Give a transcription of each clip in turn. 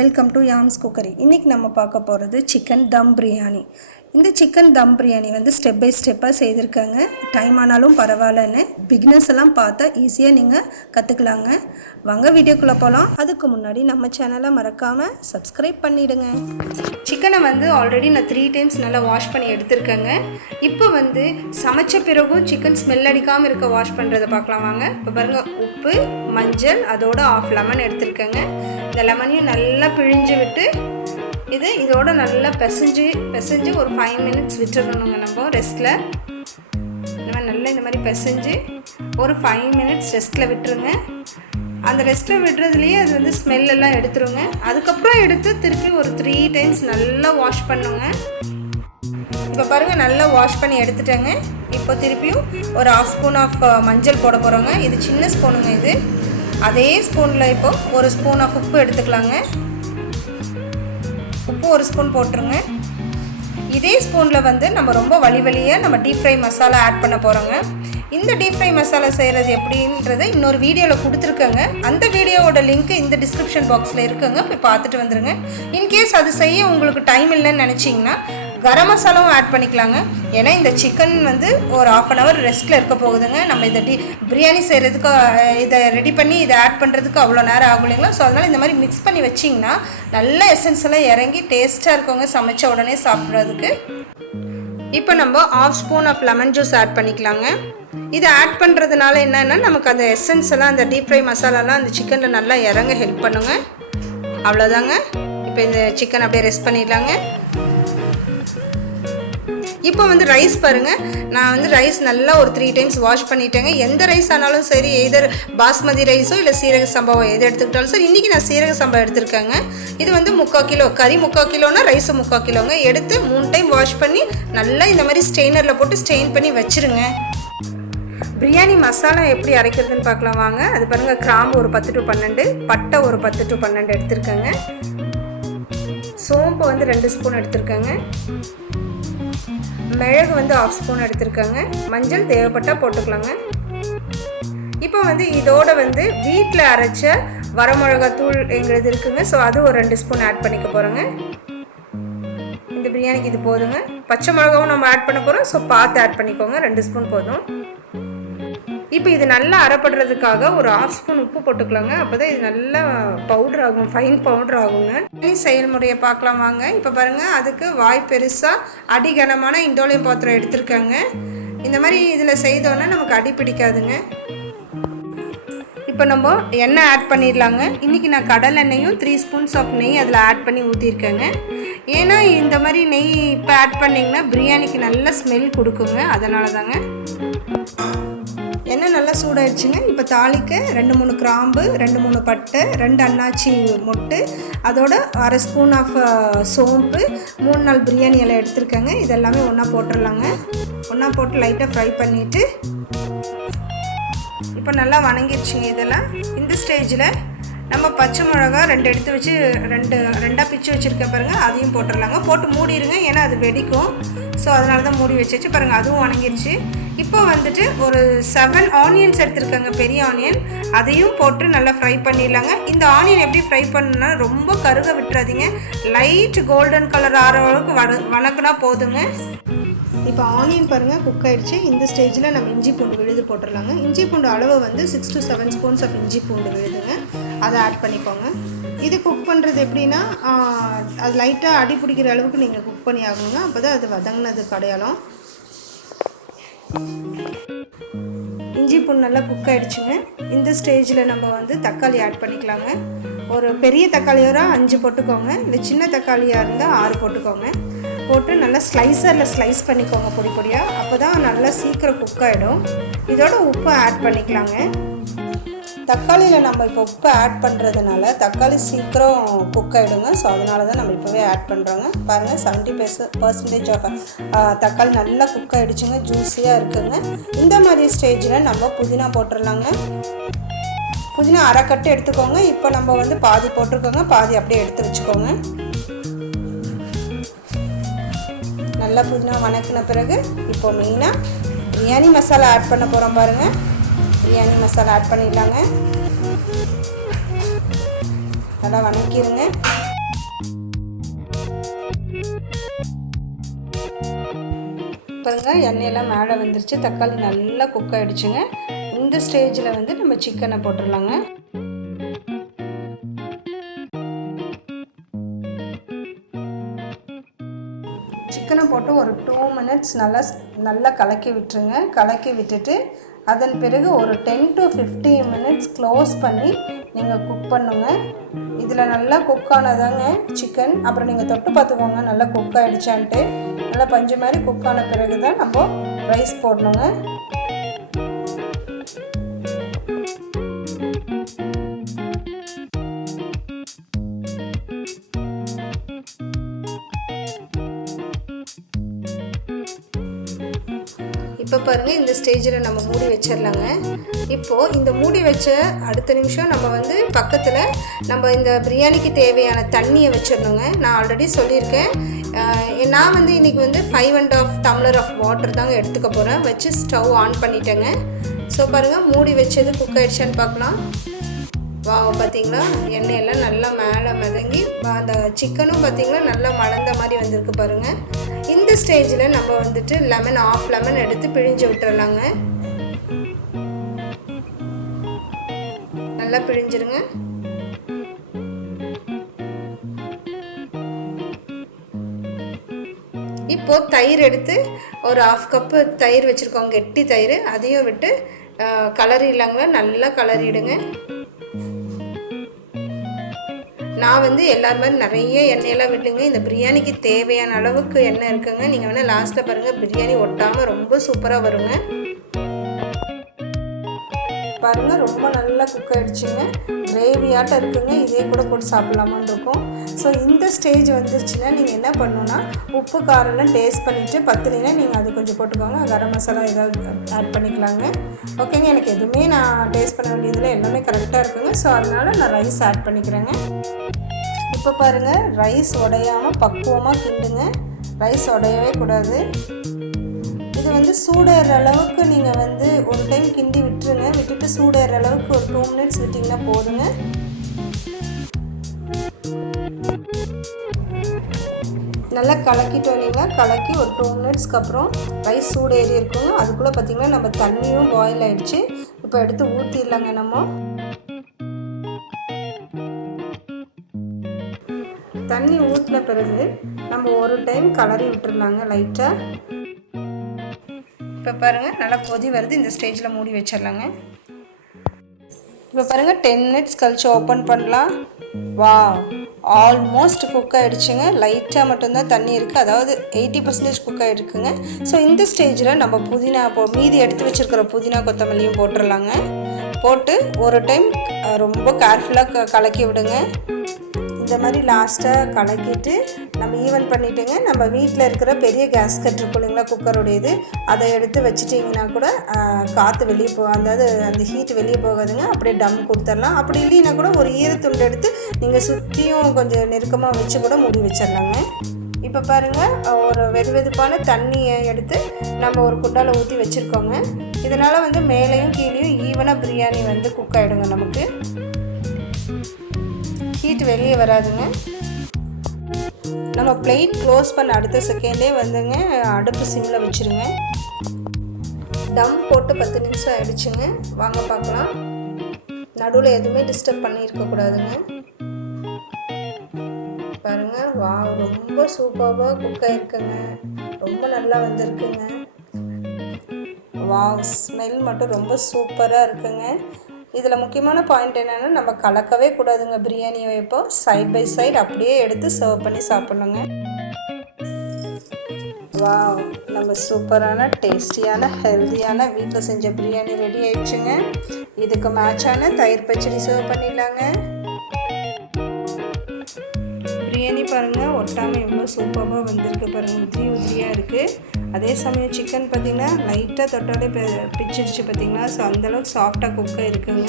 Welcome to yams cookery. இன்றைக்கி நம்ம பார்க்க போகிறது சிக்கன் தம் பிரியாணி. இந்த சிக்கன் தம் பிரியாணி வந்து ஸ்டெப் பை ஸ்டெப்பாக செய்திருக்காங்க. டைம் ஆனாலும் பரவாயில்லன்னு பிகினர்ஸ் எல்லாம் பார்த்தா ஈஸியாக நீங்கள் கற்றுக்கலாங்க. வாங்க வீடியோக்குள்ளே போகலாம். அதுக்கு முன்னாடி நம்ம சேனலை மறக்காமல் சப்ஸ்கிரைப் பண்ணிவிடுங்க. சிக்கனை வந்து ஆல்ரெடி நான் 3 டைம்ஸ் நல்லா வாஷ் பண்ணி எடுத்திருக்கேங்க. இப்போ வந்து சமைச்ச பிறகும் சிக்கன் ஸ்மெல் அடிக்காமல் இருக்க வாஷ் பண்ணுறதை பார்க்கலாம் வாங்க. இப்போ பாருங்கள், உப்பு, மஞ்சள், அதோட 1/2 லெமன் எடுத்திருக்கேங்க. இந்த லெமனையும் நல்லா பிழிஞ்சு விட்டு இதோட நல்லா பிசைஞ்சு ஒரு 5 மினிட்ஸ் விட்டுறணுங்க. நம்ம ரெஸ்ட்டில் இந்த மாதிரி பிசைஞ்சு ஒரு 5 மினிட்ஸ் ரெஸ்ட்டில் விட்டுருங்க. அந்த ரெஸ்ட்டில் விடுறதுலேயே அது வந்து ஸ்மெல்லாம் எடுத்துருங்க. அதுக்கப்புறம் எடுத்து திருப்பி ஒரு 3 டைம்ஸ் நல்லா வாஷ் பண்ணுங்க. இப்போ பாருங்கள், நல்லா வாஷ் பண்ணி எடுத்துட்டேங்க. இப்போ திருப்பியும் ஒரு 1/2 ஸ்பூன் ஆஃப் மஞ்சள் போட போகிறோங்க. இது சின்ன ஸ்பூனுங்க. இது அதே ஸ்பூனில் இப்போ 1 ஸ்பூன் ஆஃப் உப்பு எடுத்துக்கலாங்க. உப்பு 1 ஸ்பூன் போட்டுருங்க. இதே ஸ்பூனில் வந்து நம்ம ரொம்ப வழியாக நம்ம டீப் ஃப்ரை மசாலா ஆட் பண்ண போகிறோங்க. இந்த டீப் ஃப்ரை மசாலா செய்கிறது எப்படின்றத இன்னொரு வீடியோவில் கொடுத்துருக்கேங்க. அந்த வீடியோவோட லிங்க் இந்த டிஸ்கிரிப்ஷன் பாக்ஸில் இருக்குங்க, போய் பார்த்துட்டு வந்துடுங்க. இன்கேஸ் அது செய்ய உங்களுக்கு டைம் இல்லைன்னு நினச்சிங்கன்னா கரம் மசாலாவும் ஆட் பண்ணிக்கலாங்க. ஏன்னா இந்த சிக்கன் வந்து ஒரு 1/2 hour ரெஸ்ட்டில் இருக்க போகுதுங்க. நம்ம இதை பிரியாணி செய்கிறதுக்கு இதை ரெடி பண்ணி இதை ஆட் பண்ணுறதுக்கு அவ்வளோ நேரம் ஆகும் இல்லைங்களா. ஸோ அதனால் இந்த மாதிரி மிக்ஸ் பண்ணி வச்சிங்கன்னா நல்ல எசன்ஸ் எல்லாம் இறங்கி டேஸ்ட்டாக இருக்கவங்க சமைச்ச உடனே சாப்பிட்றதுக்கு. இப்போ நம்ம 1/2 spoon of lemon juice add பண்ணிக்கலாங்க. இதை ஆட் பண்ணுறதுனால என்னென்னா நமக்கு அந்த எசன்ஸ் எல்லாம் அந்த டீப் ஃப்ரை மசாலாலாம் அந்த சிக்கனில் நல்லா இறங்க ஹெல்ப் பண்ணுங்க. அவ்வளோதாங்க. இப்போ இந்த சிக்கன் அப்படியே ரெஸ்ட் பண்ணிடலாங்க. இப்போ வந்து ரைஸ் பாருங்கள், நான் வந்து ரைஸ் நல்லா ஒரு 3 டைம்ஸ் வாஷ் பண்ணிட்டேங்க. எந்த ரைஸ் ஆனாலும் சரி, எதர் பாஸ்மதி ரைஸோ இல்லை சீரக சம்பாவோ எது எடுத்துக்கிட்டாலும் சரி. இன்றைக்கி நான் சீரக சம்பா எடுத்துருக்கேங்க. இது வந்து 3/4 கிலோ, கறி 3/4 கிலோனா ரைஸு 3/4 கிலோங்க. எடுத்து 3 டைம் வாஷ் பண்ணி நல்லா இந்த மாதிரி ஸ்ட்ரெயினரில் போட்டு ஸ்ட்ரெயின் பண்ணி வச்சுருங்க. பிரியாணி மசாலா எப்படி அரைக்கிறதுன்னு பார்க்கலாம் வாங்க. அது பாருங்கள், கிராம்பு ஒரு 10 to 12, பட்டை ஒரு 10 to 12 எடுத்துருக்கேங்க. சோம்பு வந்து 2 ஸ்பூன் எடுத்துருக்கேங்க. மிளகு வந்து 1/2 ஸ்பூன் எடுத்துருக்காங்க. மஞ்சள் தேவைப்பட்டால் போட்டுக்கலாங்க. இப்போ வந்து இதோட வந்து வீட்டில் அரைச்ச வரமிளகாத்தூள் எங்கிறது இருக்குங்க. ஸோ அது ஒரு 2 ஸ்பூன் ஆட் பண்ணிக்க போகிறோங்க. இந்த பிரியாணிக்கு இது போதுங்க. பச்சை மிளகாவும் நம்ம ஆட் பண்ண போகிறோம். ஸோ பார்த்து ஆட் பண்ணிக்கோங்க, 2 ஸ்பூன் போதும். இப்போ இது நல்லா அரைப்படுறதுக்காக ஒரு 1/2 ஸ்பூன் உப்பு போட்டுக்கலாங்க. அப்போ தான் இது நல்லா பவுட்ரு ஆகும், ஃபைன் பவுட்ரு ஆகுங்க. செயல்முறையை பார்க்கலாம் வாங்க. இப்போ பாருங்கள், அதுக்கு வாய் பெருசாக அடிகனமான இண்டோலியம் பாத்திரம் எடுத்துருக்காங்க. இந்த மாதிரி இதில் செய்தோன்னா நமக்கு அடி பிடிக்காதுங்க. இப்போ நம்ம எண்ணெய் ஆட் பண்ணிடலாங்க. இன்றைக்கி நான் கடல் எண்ணெயும் 3 ஸ்பூன்ஸ் ஆஃப் நெய் அதில் ஆட் பண்ணி ஊற்றிருக்கேங்க. ஏன்னா இந்த மாதிரி நெய் இப்போ ஆட் பண்ணிங்கன்னா பிரியாணிக்கு நல்ல ஸ்மெல் கொடுக்குங்க. அதனால தாங்க. எண்ணெய் நல்லா சூடாயிடுச்சுங்க. இப்போ தாளிக்க 2-3 கிராம்பு, 2-3 பட்டை, 2 அன்னாச்சி மொட்டு, அதோட 1/2 ஸ்பூன் ஆஃப் சோம்பு, 3-4 பிரியாணி எல்லாம் எடுத்துருக்கேங்க. இதெல்லாமே ஒன்றா போட்டுடலாங்க. ஒன்றா போட்டு லைட்டாக ஃப்ரை பண்ணிவிட்டு இப்போ நல்லா வணங்கிடுச்சுங்க. இதெல்லாம் இந்த ஸ்டேஜில் நம்ம பச்சை மிளகா 2 எடுத்து வச்சு 2 பிச்சு வச்சுருக்கேன் பாருங்கள், அதையும் போட்டுடலாங்க. போட்டு மூடிடுங்க, ஏன்னா அது வெடிக்கும். ஸோ அதனால தான் மூடி வச்சு பாருங்கள், அதுவும் வணங்கிடுச்சு. இப்போ வந்துட்டு ஒரு 7 ஆனியன்ஸ் எடுத்துருக்காங்க, பெரிய ஆனியன். அதையும் போட்டு நல்லா ஃப்ரை பண்ணிடலாங்க. இந்த ஆனியன் எப்படி ஃப்ரை பண்ணணும்னா ரொம்ப கருக விட்டுறாதீங்க. லைட் கோல்டன் கலர் ஆகிற அளவுக்கு வணக்குனா போதுங்க. இப்போ ஆனியன் பாருங்கள் குக் ஆகிடுச்சு. இந்த ஸ்டேஜில் நம்ம இஞ்சி பூண்டு விழுது போட்டுடலாங்க. இஞ்சி பூண்டு அளவு வந்து 6 to 7 ஸ்பூன்ஸ் ஆஃப் இஞ்சி பூண்டு விழுதுங்க. அதை ஆட் பண்ணிக்கோங்க. இது குக் பண்ணுறது எப்படின்னா, அது லைட்டாக அடி பிடிக்கிற அளவுக்கு நீங்கள் குக் பண்ணி ஆகணுங்க. அப்போ தான் அது வதங்கினது அடையாளம். இஞ்சி பூண்டு நல்லா குக் ஆகிடுச்சுங்க. இந்த ஸ்டேஜில் நம்ம வந்து தக்காளி ஆட் பண்ணிக்கலாங்க. ஒரு பெரிய தக்காளியோட 5 போட்டுக்கோங்க. இல்லை சின்ன தக்காளியாக இருந்தால் 6 போட்டுக்கோங்க. போட்டு நல்லா ஸ்லைசரில் ஸ்லைஸ் பண்ணிக்கோங்க பொடி பொடியாக. அப்போ தான் நல்லா சீக்கிரம் குக் ஆகிடும். இதோட உப்பு ஆட் பண்ணிக்கலாங்க. தக்காளியில் நம்ம இப்போ உப்பு ஆட் பண்ணுறதுனால தக்காளி சீக்கிரம் குக் ஆகிடுங்க. ஸோ அதனால தான் நம்ம இப்போவே ஆட் பண்ணுறோங்க. பாருங்கள், 70% ஆஃப் தக்காளி நல்லா குக் ஆகிடுச்சுங்க, ஜூஸியாக இருக்குங்க. இந்த மாதிரி ஸ்டேஜில் நம்ம புதினா போட்டுடலாங்க. புதினா 1/2 கட்டு எடுத்துக்கோங்க. இப்போ நம்ம வந்து பாதி போட்டிருக்கோங்க, பாதி அப்படியே எடுத்து வச்சுக்கோங்க. நல்லா புதினா வணக்கின பிறகு இப்போ மெயினாக பிரியாணி மசாலா ஆட் பண்ண போகிறோம் பாருங்கள். பிரியாணி மசாலா ஆட் பண்ணிடலாங்க. நல்லா வதக்கிடுங்க. பாருங்க எண்ணெயெல்லாம் மேலே வந்துருச்சு, தக்காளி நல்லா குக் ஆகிடுச்சுங்க. இந்த ஸ்டேஜில் வந்து நம்ம சிக்கனை போட்டுடலாங்க. சிக்கனை போட்டு ஒரு 2 மினிட்ஸ் நல்லா கலக்கி விட்டுருங்க. கலக்கி விட்டுட்டு அதன் பிறகு ஒரு 10 to 15 மினிட்ஸ் க்ளோஸ் பண்ணி நீங்கள் குக் பண்ணுங்க. இதில் நல்லா குக் ஆனதாங்க சிக்கன். அப்புறம் நீங்கள் தொட்டு பார்த்துக்கோங்க நல்லா குக் ஆகிடுச்சான்ட்டு. நல்லா பஞ்சு மாதிரி குக் ஆன பிறகு தான் நம்ம ரைஸ் போடணுங்க. இப்போ பாருங்கள், இந்த ஸ்டேஜில் நம்ம மூடி வச்சிடலாங்க. இப்போது இந்த மூடி வச்ச அடுத்த நிமிஷம் நம்ம வந்து பக்கத்தில் நம்ம இந்த பிரியாணிக்கு தேவையான தண்ணியை வச்சிடணுங்க. நான் ஆல்ரெடி சொல்லியிருக்கேன். நான் வந்து இன்றைக்கி வந்து 5.5 டம்ளர் ஆஃப் வாட்டர் தாங்க எடுத்துக்க போகிறேன். வச்சு ஸ்டவ் ஆன் பண்ணிட்டேங்க. ஸோ பாருங்கள், மூடி வச்சது குக் ஆகிடுச்சான்னு பார்க்கலாம். பார்த்தீங்களா, எண்ணெயெல்லாம் நல்லா மேலே மிதங்கி அந்த சிக்கனும் பார்த்தீங்களா நல்லா மலர்ந்த மாதிரி வந்திருக்கு பாருங்கள். இந்த ஸ்டேஜில் நம்ம வந்துட்டு ஆஃப் லெமன் எடுத்து பிழிஞ்சு விட்டுறலாங்க. நல்லா பிழிஞ்சிருங்க. இப்போது தயிர் எடுத்து ஒரு 1/2 கப்பு தயிர் வச்சுருக்கோங்க, கெட்டி தயிர். அதையும் விட்டு கலரிடலாங்களா, நல்லா கலரிடுங்க. நான் வந்து எல்லாரும் மாதிரி நிறைய எண்ணெயெல்லாம் விட்டுங்க. இந்த பிரியாணிக்கு தேவையான அளவுக்கு எண்ணெய் இருக்குங்க. நீங்கள் வேணால் லாஸ்ட்டில் பாருங்கள், பிரியாணி ஒட்டாமல் ரொம்ப சூப்பராக வருங்க. பாருங்கள், ரொம்ப நல்லா குக் ஆகிடுச்சுங்க. கிரேவியாட்டம் இருக்குங்க. இதே கூட போட்டு சாப்பிட்லாமான்னு இருக்கும். ஸோ இந்த ஸ்டேஜ் வந்துருச்சுன்னா நீங்கள் என்ன பண்ணணுன்னா, உப்பு காரம்லாம் டேஸ்ட் பண்ணிவிட்டு பத்தலைன்னா நீங்கள் அது கொஞ்சம் போட்டுக்கோங்க. கரம் மசாலா ஏதாவது ஆட் பண்ணிக்கலாங்க. ஓகேங்க, எனக்கு எதுவுமே நான் டேஸ்ட் பண்ண வேண்டியதில் எல்லாமே கரெக்டாக இருக்குங்க. ஸோ அதனால் நான் ரைஸ் ஆட் பண்ணிக்கிறேங்க. இப்போ பாருங்கள், ரைஸ் உடையாமல் பக்குவமாக கிண்டுங்க. ரைஸ் உடையவே கூடாது. இது வந்து சூடேற அளவுக்கு நீங்கள் வந்து ஒரு டைம் கிண்டி விட்டுருங்க. விட்டுட்டு சூடேற அளவுக்கு ஒரு 2 மினிட்ஸ் விட்டிங்கன்னா போதுங்க. நல்லா கலக்கிட்டோம். நீங்கள் கலக்கி ஒரு 2 மினிட்ஸ்க்கு அப்புறம் ரைஸ் சூடேறி இருக்குங்க. அதுக்குள்ளே பார்த்திங்கன்னா நம்ம தண்ணியும் பாயில் ஆகிடுச்சு. இப்போ எடுத்து ஊற்றிடலாங்க. நம்ம தண்ணி ஊற்றின பிறகு நம்ம ஒரு டைம் கலரி விட்டுடலாங்க லைட்டாக. இப்போ பாருங்கள், நல்லா கொதி வருது. இந்த ஸ்டேஜில் மூடி வச்சிடலாங்க. இப்போ பாருங்கள், 10 மினிட்ஸ் கழிச்சு ஓப்பன் பண்ணலாம். ஆல்மோஸ்ட் குக் ஆகிடுச்சுங்க. லைட்டாக மட்டும்தான் தண்ணி இருக்குது, அதாவது 80% குக் ஆகிடுக்குங்க. ஸோ இந்த ஸ்டேஜில் நம்ம புதினா மீதி எடுத்து வச்சுருக்கிற புதினா கொத்தமல்லியும் போட்டுடலாங்க. போட்டு ஒரு டைம் ரொம்ப கேர்ஃபுல்லாக கலக்கி விடுங்க. இந்த மாதிரி லாஸ்ட்டாக கலக்கிட்டு நம்ம ஈவன் பண்ணிவிட்டுங்க. நம்ம வீட்டில் இருக்கிற பெரிய கேஸ்கட் இருக்கும் இல்லைங்களா, குக்கருடையது, அதை எடுத்து வச்சுட்டிங்கன்னா கூட காற்று வெளியே அதாவது அந்த ஹீட் வெளியே போகாதுங்க. அப்படியே டம் கொடுத்துடலாம். அப்படி இல்லைன்னா கூட ஒரு ஈரத்துண்டு எடுத்து நீங்கள் சுற்றியும் கொஞ்சம் நெருக்கமாக வச்சு கூட மூடி வச்சிடலாங்க. இப்போ பாருங்கள், ஒரு வெதுவெதுப்பான தண்ணியை எடுத்து நம்ம ஒரு குண்டாவில் ஊற்றி வச்சுருக்கோங்க. இதனால் வந்து மேலேயும் கீழேயும் ஈவனாக பிரியாணி வந்து குக் ஆகிடுங்க. நமக்கு ஹீட் வெளியே வராதுங்க. நம்ம பிளேட் க்ளோஸ் பண்ண அடுத்த செகண்டே வந்துங்க அடுப்பு சிம்மில் வச்சுருங்க. தம் போட்டு 10 நிமிஷம் ஆகிடுச்சுங்க. வாங்க பார்க்கலாம். நடுவில் எதுவுமே டிஸ்டர்ப் பண்ணியிருக்கக்கூடாதுங்க. பாருங்கள், ரொம்ப சூப்பராக குக் ஆகிருக்குங்க. ரொம்ப நல்லா வந்திருக்குங்க. ஸ்மெல் மட்டும் ரொம்ப சூப்பராக இருக்குங்க. இதில் முக்கியமான பாயிண்ட் என்னென்னா, நம்ம கலக்கவே கூடாதுங்க பிரியாணியை. இப்போ சைட் பை சைடு அப்படியே எடுத்து சர்வ் பண்ணி சாப்பிட்ணுங்க. நம்ம சூப்பரான டேஸ்டியான ஹெல்த்தியான வீட்டில் செஞ்ச பிரியாணி ரெடி ஆயிடுச்சுங்க. இதுக்கு மேட்சான தயிர் பச்சடி சர்வ் பண்ணிடலாங்க. பிரியாணி பாருங்கள், ஒட்டாமல் எவ்வளோ சூப்பராக வந்திருக்கு பாருங்கள். உதிரியாக இருக்குது. அதே சமயம் சிக்கன் பார்த்திங்கன்னா லைட்டாக தொட்டாலே பிச்சிடுச்சு பார்த்திங்களா. ஸோ அந்தளவுக்கு சாஃப்டாக குக்காக இருக்குங்க.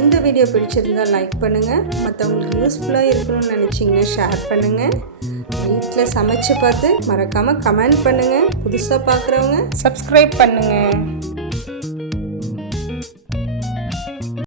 இந்த வீடியோ பிடிச்சிருந்தால் லைக் பண்ணுங்கள். மற்றவங்களுக்கு யூஸ்ஃபுல்லாக இருக்கணும்னு நினச்சிங்கன்னா ஷேர் பண்ணுங்கள். வீட்டில் சமைச்சு பார்த்து மறக்காமல் கமெண்ட் பண்ணுங்கள். புதுசாக பார்க்குறவங்க சப்ஸ்கிரைப் பண்ணுங்கள்.